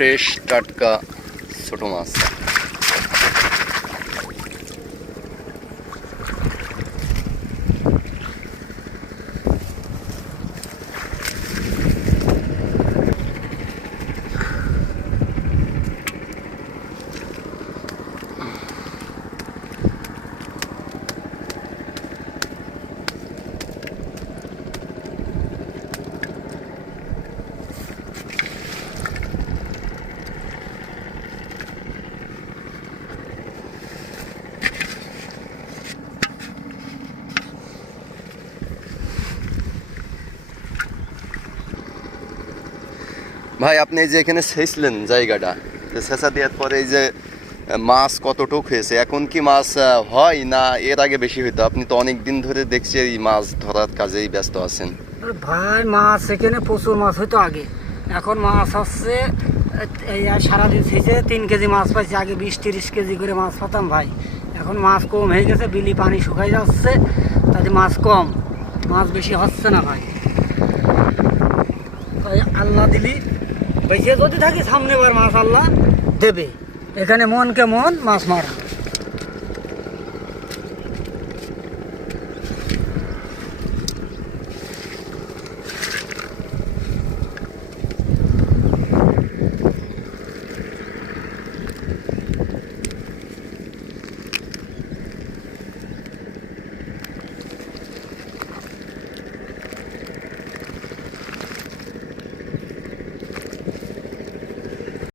Fresh টাটকা ছোট মাছ। ভাই আপনি এই যে এখানে ছেঁচলেন জায়গাটা, ছেঁচা দেওয়ার পরে এই যে মাছ কতটুক হয়েছে, এখন কি মাছ হয় না এর আগে বেশি হইতো? আপনি তো অনেক দিন ধরে দেখছি এই মাছ ধরার কাজেই ব্যস্ত আছেন। ভাই মাছ এখানে প্রচুর মাছ হইতো আগে, এখন মাছ হচ্ছে এই সারাদিন ছেঁচে 3 কেজি মাছ পাইছি। আগে 20-30 কেজি করে মাছ পাতাম ভাই, এখন মাছ কম হয়ে গেছে, বিলি পানি শুকাই যাচ্ছে, তাতে মাছ কম, মাছ বেশি হচ্ছে না ভাই। আল্লাহ দিলি বেঁচে যদি থাকি সামনে বার মাছ আল্লাহ দেবে, এখানে মনকে মন মাছ মারা।